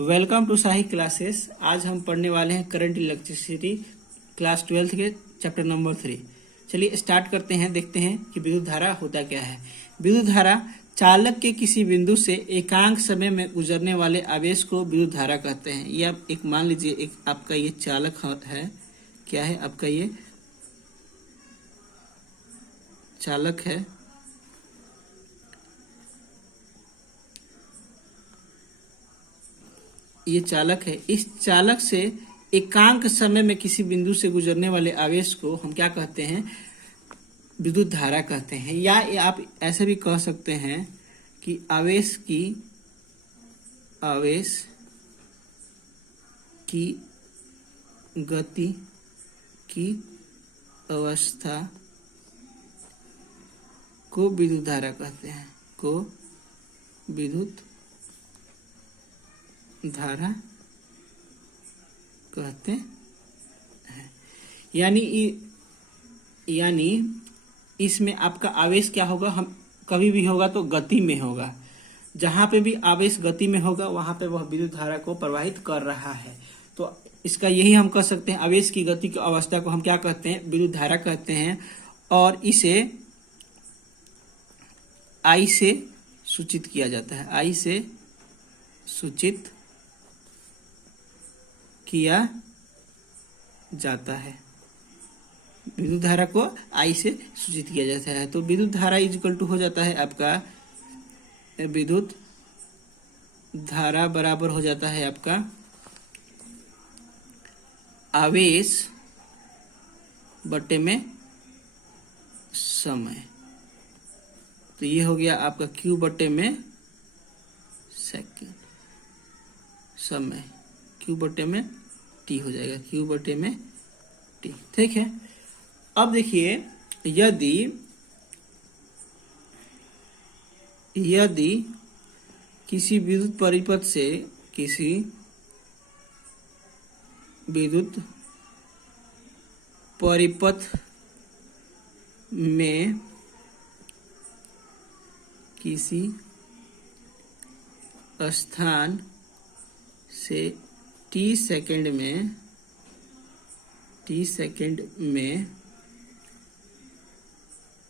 Welcome to shahi classes. आज हम पढ़ने वाले हैं करंट इलेक्ट्रिसिटी क्लास 12 के चैप्टर नंबर 3। चलिए स्टार्ट करते हैं, देखते हैं कि विद्युत धारा होता क्या है। विद्युत धारा चालक के किसी बिंदु से एकांक समय में गुजरने वाले आवेश को विद्युत धारा कहते हैं। ये आप एक मान लीजिए, एक आपका ये चालक है, क्या है आपका ये चालक है। ये चालक है। इस चालक से एकांक समय में किसी बिंदु से गुजरने वाले आवेश को हम क्या कहते हैं? विद्युत धारा कहते हैं। या आप ऐसे भी कह सकते हैं कि आवेश की गति की अवस्था को विद्युत धारा कहते हैं, को विद्युत धारा कहते हैं। यानी इसमें आपका आवेश क्या होगा? हम कभी भी होगा तो गति में होगा। जहां पे भी आवेश गति में होगा वहां पे वह विद्युत धारा को प्रवाहित कर रहा है। तो इसका यही हम कह सकते हैं, आवेश की गति की अवस्था को हम क्या कहते हैं? विद्युत धारा कहते हैं। और इसे I से सूचित किया जाता है। I से सूचित किया जाता है। विद्युत धारा को I से सूचित किया जाता है। तो विद्युत धारा इक्वल टू हो जाता है आपका, विद्युत धारा बराबर हो जाता है आपका आवेश बटे में समय। तो ये हो गया आपका Q बटे में सेकंड, समय Q बटे में T हो जाएगा, Q बटे में T। ठीक है। अब देखिए, यदि किसी विद्युत परिपथ से किसी विद्युत परिपथ में किसी स्थान से T सेकंड में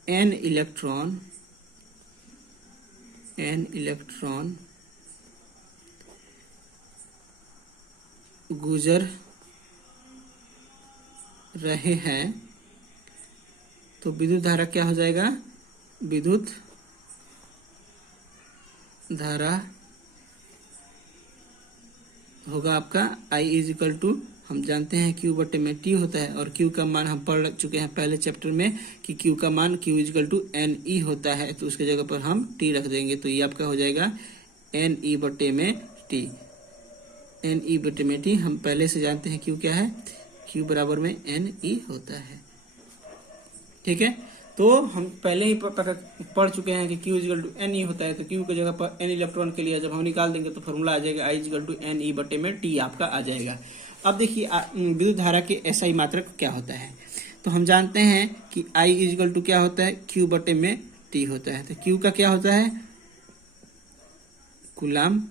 n इलेक्ट्रॉन गुजर रहे हैं तो विद्युत धारा क्या हो जाएगा? विद्युत धारा होगा आपका I इज इक्वल टू, हम जानते हैं Q बटे में T होता है। और Q का मान हम पढ़ चुके हैं पहले चैप्टर में कि Q का मान Q is equal to NE होता है। तो उसके जगह पर हम T रख देंगे। तो ये आपका हो जाएगा NE बटे में T। NE बटे में T हम पहले से जानते हैं Q क्या है, Q बराबर में NE होता है। ठीक है। तो हम पहले ही पढ़ चुके हैं कि Q इक्वल टू NE होता है। तो Q की जगह पर N इलेक्ट्रॉन के लिए जब हम निकाल देंगे तो फॉर्मूला आ जाएगा I इक्वल टू NE बटे में T आपका आ जाएगा। अब देखिए विद्युत धारा के SI मात्रक क्या होता है। तो हम जानते हैं कि I इक्वल टू क्या होता है? Q बटे में T होता है। तो Q का क्या होता है? कूलाम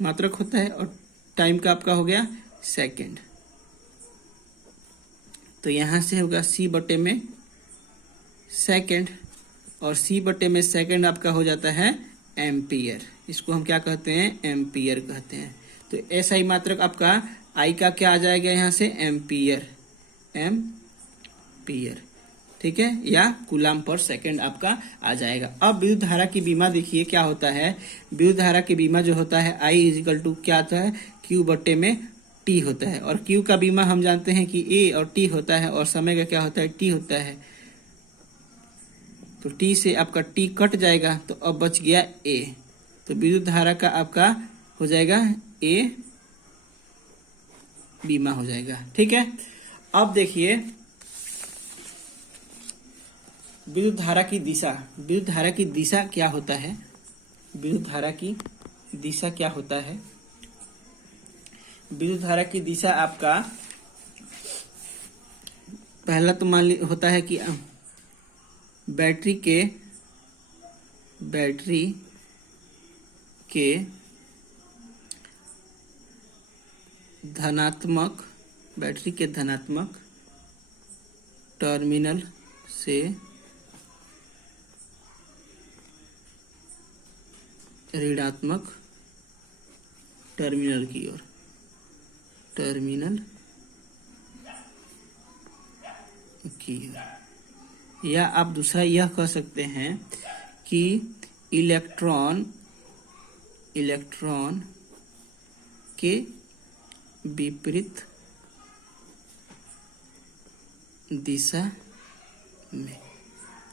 मात्रक होता है। और टाइम का आपका हो गया सेकेंड। तो यहां से होगा C बटे में सेकेंड, और C बटे में सेकेंड आपका हो जाता है एम्पियर। इसको हम क्या कहते हैं? एम्पियर कहते हैं। तो SI मात्रक आपका I का क्या आ जाएगा? यहाँ से एम्पियर, ठीक है, या कूलाम पर सेकेंड आपका आ जाएगा। अब विद्युत धारा की बीमा देखिए क्या होता है। विद्युत धारा की बीमा जो होता है I इज इक्वल टू क्या आता है? Q बटे में T होता है। और Q का बीमा हम जानते हैं कि A और T होता है, और समय का क्या होता है? T होता है। तो T से आपका T कट जाएगा, तो अब बच गया A। तो विद्युत धारा का आपका हो जाएगा A बीमा हो जाएगा। ठीक है। अब देखिए विद्युत धारा की दिशा। विद्युत धारा की दिशा क्या होता है? विद्युत धारा की दिशा क्या होता है? विद्युत धारा की दिशा आपका पहला तो मान ली होता है कि बैटरी के धनात्मक, बैटरी के धनात्मक टर्मिनल से ऋणात्मक टर्मिनल की ओर, टर्मिनल की ओर। या आप दूसरा यह कह सकते हैं कि इलेक्ट्रॉन के विपरीत दिशा में,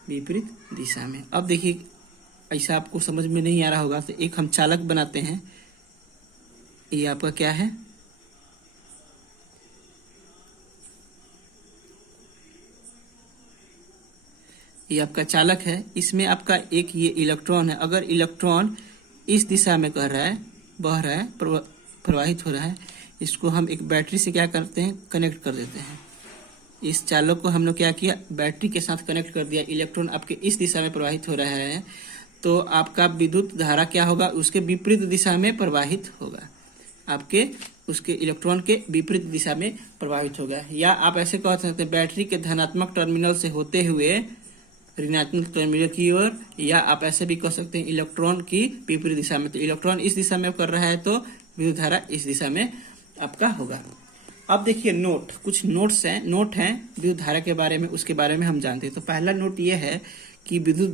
विपरीत दिशा में। अब देखिए, ऐसा आपको समझ में नहीं आ रहा होगा तो एक हम चालक बनाते हैं। ये आपका क्या है, ये आपका चालक है। इसमें आपका एक ये इलेक्ट्रॉन है। अगर इलेक्ट्रॉन इस दिशा में कह रहा है, बह रहा है, प्रवाहित हो रहा है, इसको हम एक बैटरी से क्या करते हैं, कनेक्ट कर देते हैं। इस चालक को हम लोग क्या किया, बैटरी के साथ कनेक्ट कर दिया। इलेक्ट्रॉन आपके इस दिशा में प्रवाहित हो रहा है तो आपका विद्युत धारा क्या होगा, उसके विपरीत दिशा में प्रवाहित होगा, आपके उसके इलेक्ट्रॉन के विपरीत दिशा में प्रवाहित होगा। या आप ऐसे कह सकते हैं, बैटरी के धनात्मक टर्मिनल से होते हुए ऋणात्मक टर्मिनल की ओर। या आप ऐसे भी कह सकते हैं इलेक्ट्रॉन की विपरीत दिशा में। तो इलेक्ट्रॉन इस दिशा में कर रहा है तो विद्युत धारा इस दिशा में आपका होगा। अब देखिए नोट, कुछ नोट हैं विद्युत धारा के बारे में, उसके बारे में हम जानते हैं। तो पहला नोट ये है कि विद्युत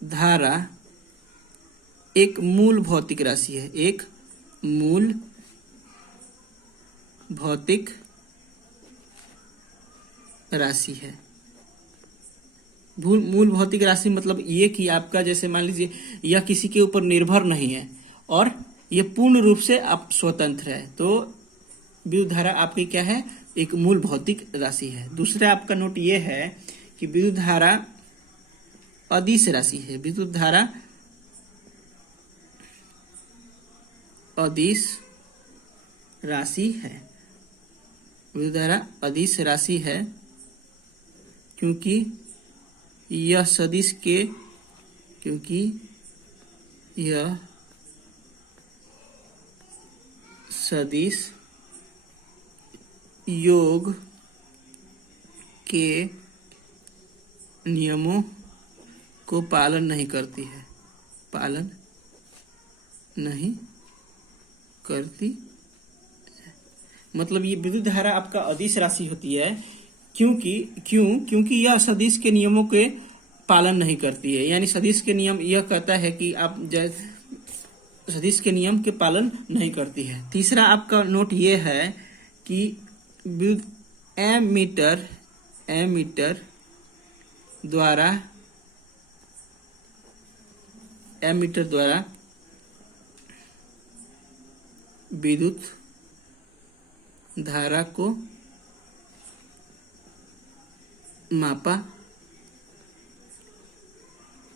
धारा एक मूल भौतिक राशि है, एक मूल भौतिक राशि है। मूल भौतिक राशि मतलब ये कि आपका, जैसे मान लीजिए यह किसी के ऊपर निर्भर नहीं है और ये पूर्ण रूप से आप स्वतंत्र है, तो विद्युत धारा आपकी क्या है, एक मूल भौतिक राशि है। दूसरा आपका नोट ये है कि विद्युत धारा अदिश राशि है। विद्युत धारा अदिश राशि है। विद्युत धारा अदिश राशि है क्योंकि यह सदिश योग के नियमों को पालन नहीं करती है, पालन नहीं करती। मतलब ये विद्युत धारा आपका अदिश राशि होती है क्योंकि यह सदिश के नियमों के पालन नहीं करती है। यानी सदिश के नियम यह कहता है कि आप सदिश के नियम के पालन नहीं करती है। तीसरा आपका नोट ये है कि एमीटर द्वारा विद्युत धारा को मापा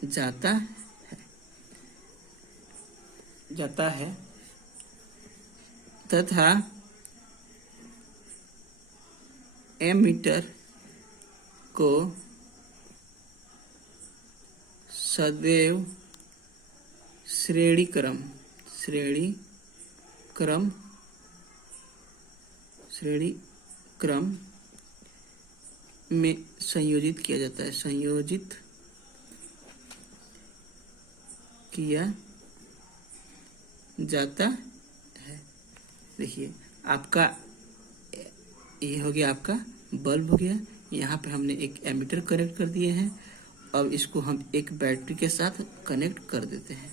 जाता है तथा एमीटर को सदैव श्रेणी क्रम में संयोजित किया जाता है, संयोजित किया जाता है। देखिए आपका ये हो गया, आपका बल्ब हो गया। यहाँ पे हमने एक एमीटर कनेक्ट कर दिए हैं। अब इसको हम एक बैटरी के साथ कनेक्ट कर देते हैं।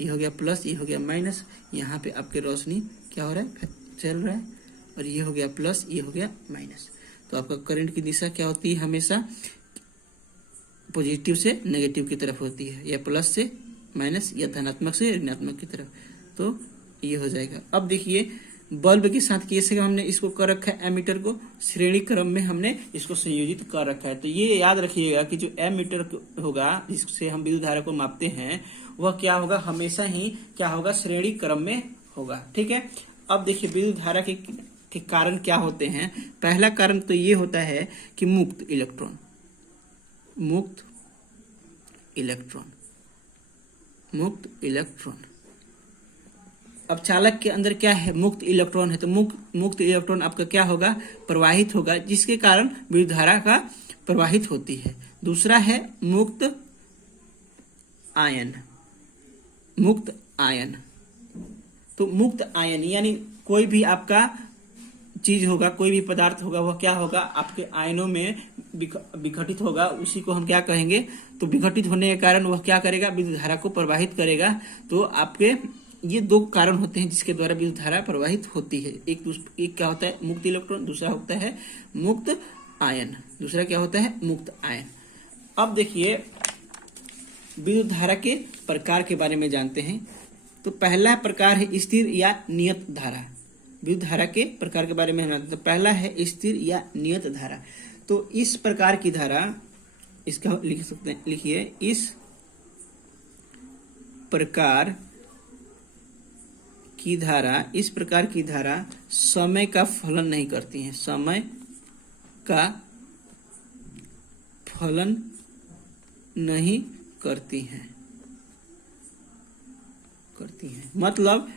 ये हो गया प्लस, ये हो गया माइनस। यहाँ पे आपके रोशनी क्या हो रहा है, चल रहा है। और ये हो गया प्लस, ये हो गया माइनस। तो आपका करंट की दिशा क्या होती है, हमेशा पॉजिटिव से नेगेटिव की तरफ होती है, या प्लस से माइनस, या धनात्मक से ऋणात्मक की तरफ। तो ये हो जाएगा। अब देखिए बल्ब के साथ कैसे हमने इसको कर रखा है, एमीटर को श्रेणी क्रम में हमने इसको संयोजित कर रखा है। तो ये याद रखिएगा कि जो एमीटर होगा जिससे हम विद्युत धारा को मापते हैं, वह क्या होगा, हमेशा ही क्या होगा, श्रेणी क्रम में होगा। ठीक है। अब देखिए विद्युत धारा के कारण क्या होते हैं। पहला कारण तो ये होता है कि मुक्त इलेक्ट्रॉन, मुक्त इलेक्ट्रॉन अब चालक के अंदर क्या है, मुक्त इलेक्ट्रॉन है, तो मुक्त इलेक्ट्रॉन आपका क्या होगा, प्रवाहित होगा, जिसके कारण विद्युत धारा का प्रवाहित होती है। दूसरा है मुक्त आयन। मुक्त आयन, तो मुक्त आयन यानी कोई भी आपका चीज होगा, कोई भी पदार्थ होगा, वह क्या होगा, आपके आयनों में विघटित होगा, उसी को हम क्या कहेंगे, तो विघटित होने के कारण वह क्या करेगा, विद्युत धारा को प्रवाहित करेगा। तो आपके ये दो कारण होते हैं जिसके द्वारा विद्युत धारा प्रवाहित होती है। एक क्या होता है, मुक्त इलेक्ट्रॉन, दूसरा होता है मुक्त आयन। दूसरा क्या होता है, मुक्त आयन। अब देखिए विद्युत धारा के प्रकार के बारे में जानते हैं। तो पहला प्रकार है स्थिर या नियत धारा। विद्युत धारा के प्रकार के बारे में जानते हैं। तो पहला है स्थिर या नियत धारा। तो इस प्रकार की धारा, इसका लिख सकते हैं, लिखिए, इस प्रकार की धारा समय का फलन नहीं करती है। समय का फलन नहीं करती हैं। मतलब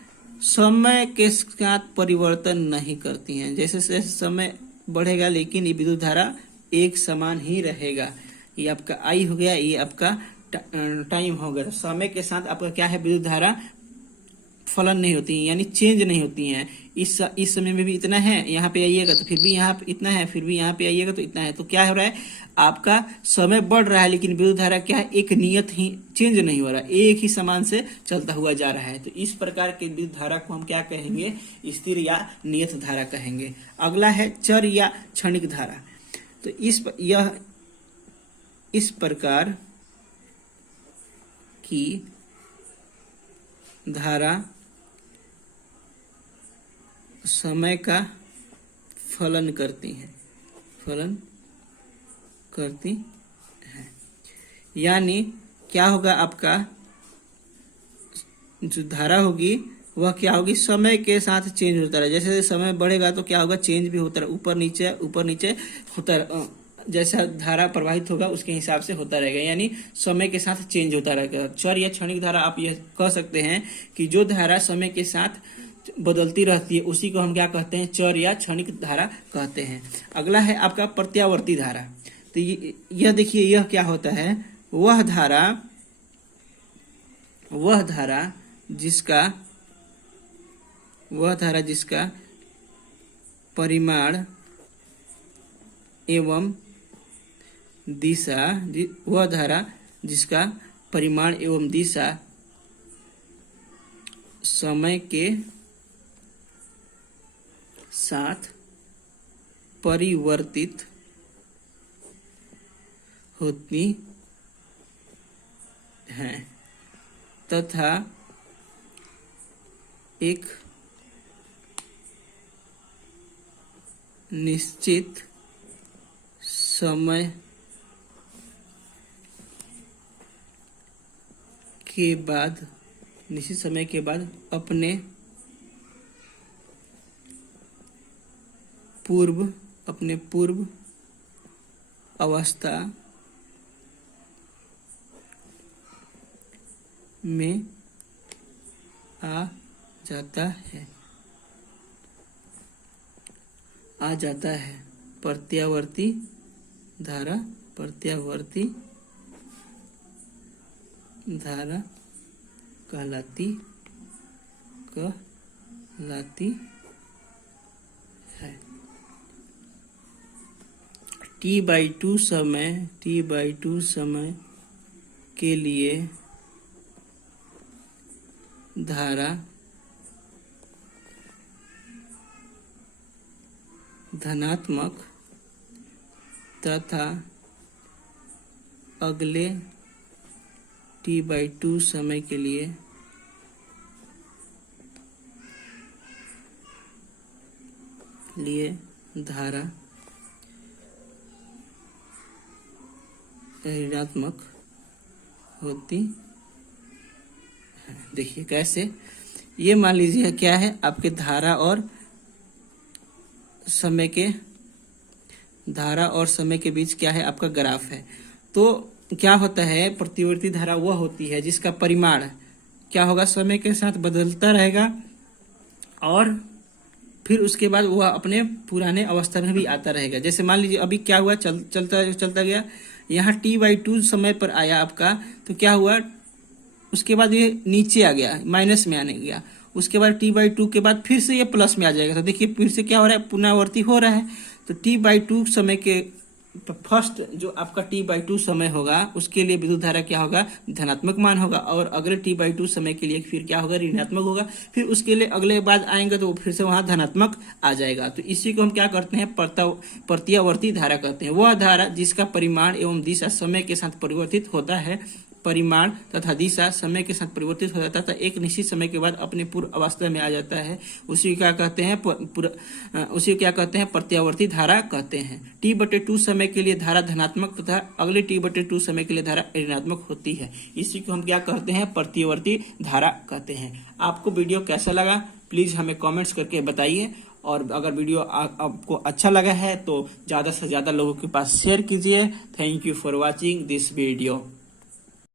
समय के साथ परिवर्तन नहीं करती हैं। जैसे जैसे समय बढ़ेगा लेकिन ये विद्युत धारा एक समान ही रहेगा। ये आपका आई हो गया, ये आपका टाइम हो गया। समय के साथ आपका क्या है, विद्युत धारा फलन नहीं होती है, यानी चेंज नहीं होती हैं। इस समय में भी इतना है, यहाँ पे आइएगा तो फिर भी यहाँ पे इतना है, फिर भी यहाँ पे आइएगा तो इतना है। तो क्या हो रहा है, आपका समय बढ़ रहा है लेकिन विद्युत धारा क्या है, एक नियत ही, चेंज नहीं हो रहा, एक ही समान से चलता हुआ जा रहा है। तो इस प्रकार के विद्युत धारा को हम क्या कहेंगे, स्थिर या नियत धारा कहेंगे। अगला है चर या क्षणिक धारा। तो इस प्रकार की धारा समय का फलन करती है, यानी क्या होगा, आपका जो धारा होगी वह क्या होगी, समय के साथ चेंज होता रहे। जैसे समय बढ़ेगा तो क्या होगा, चेंज भी होता रहे, ऊपर नीचे होता, जैसा धारा प्रवाहित होगा उसके हिसाब से होता रहेगा, यानी समय के साथ चेंज होता रहेगा। चर या क्षणिक धारा आप यह कह सकते हैं कि जो धारा समय के साथ बदलती रहती है उसी को हम क्या कहते हैं, चर या क्षणिक धारा कहते हैं। अगला है आपका प्रत्यावर्ती धारा। तो यह देखिए, यह क्या होता है, वह धारा जिसका परिमाण एवं दिशा, वह धारा जिसका परिमाण एवं दिशा समय के साथ परिवर्तित होती है तथा एक निश्चित समय के बाद अपने पूर्व अवस्था में आ जाता है। प्रत्यावर्ती धारा कहलाती है। T/2 समय के लिए धारा धनात्मक तथा अगले T/2 समय के लिए धारा ऋणात्मक होती है। देखिए कैसे, ये मान लीजिए क्या है, आपके धारा और समय के बीच क्या है, आपका ग्राफ है। तो क्या होता है, प्रतिवर्ती धारा वह होती है जिसका परिमाण क्या होगा, समय के साथ बदलता रहेगा और फिर उसके बाद वह अपने पुराने अवस्था में भी आता रहेगा। जैसे मान लीजिए अभी क्या हुआ, चलता गया, यहाँ t/2 समय पर आया आपका, तो क्या हुआ, उसके बाद ये नीचे आ गया, माइनस में आने गया, उसके बाद t/2 के बाद फिर से ये प्लस में आ जाएगा। तो देखिए फिर से क्या हो रहा है, पुनरावर्ती हो रहा है। तो t/2 समय के फर्स्ट जो आपका t/2 समय होगा उसके लिए विद्युत धारा क्या होगा, धनात्मक मान होगा, और अगले t/2 समय के लिए फिर क्या होगा, ऋणात्मक होगा। फिर उसके लिए अगले बाद आएंगे तो फिर से वहां धनात्मक आ जाएगा। तो इसी को हम क्या करते हैं, प्रत्यावर्ती धारा कहते हैं। वह धारा जिसका परिमाण एवं दिशा समय के साथ परिवर्तित होता है, परिमाण तथा दिशा समय के साथ परिवर्तित हो जाता है, एक निश्चित समय के बाद अपने पूर्व अवस्था में आ जाता है, उसी क्या कहते हैं, उसी क्या कहते हैं, प्रत्यावर्ती धारा कहते हैं। t/2 समय के लिए धारा धनात्मक तथा अगले t/2 समय के लिए धारा ऋणात्मक होती है। इसी को हम क्या कहते हैं, प्रत्यावर्ती धारा कहते हैं। आपको वीडियो कैसा लगा प्लीज हमें कमेंट्स करके बताइए, और अगर वीडियो आपको अच्छा लगा है तो ज्यादा से ज्यादा लोगों के पास शेयर कीजिए। Thank you for watching this video.